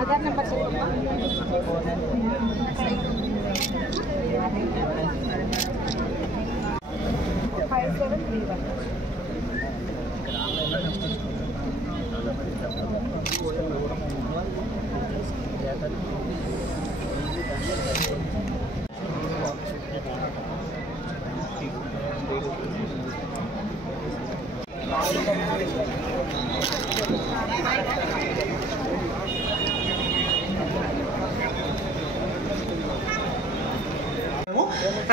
Aadhaar number చెప్పమ్మా. 5731.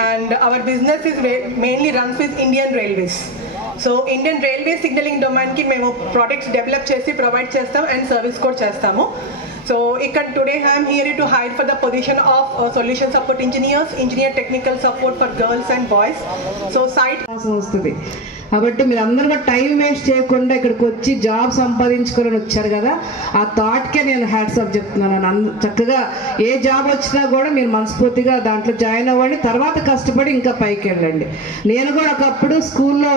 And our business is mainly runs with Indian Railways. So Indian Railway signaling domain ki memo products develop chesi provide chestam and service code chestamu. So today I am here to hire for the position of solution support engineers, engineer technical support for girls and boys. So site వస్తుంది కాబట్టి మీరు అందరూ కూడా time waste చేయకుండా ఇక్కడికి వచ్చి job సంపాదించుకోవాలని వచ్చారు కదా, ఆ థాట్కే నేను హ్యాట్సాప్ చెప్తున్నాను. చక్కగా ఏ జాబ్ వచ్చినా కూడా మీరు మనస్ఫూర్తిగా దాంట్లో జాయిన్ అవ్వండి, తర్వాత కష్టపడి ఇంకా పైకి వెళ్ళండి. నేను కూడా ఒకప్పుడు స్కూల్లో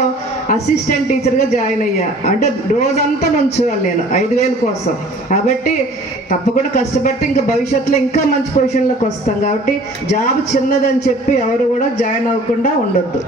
అసిస్టెంట్ టీచర్గా జాయిన్ అయ్యా, అంటే రోజంతా నుంచోవాలి నేను 5,000 కోసం. కాబట్టి తప్పకుండా కష్టపడితే ఇంకా భవిష్యత్తులో ఇంకా మంచి పొజిషన్లోకి వస్తాం. కాబట్టి జాబ్ చిన్నదని చెప్పి ఎవరు కూడా జాయిన్ అవ్వకుండా ఉండొద్దు.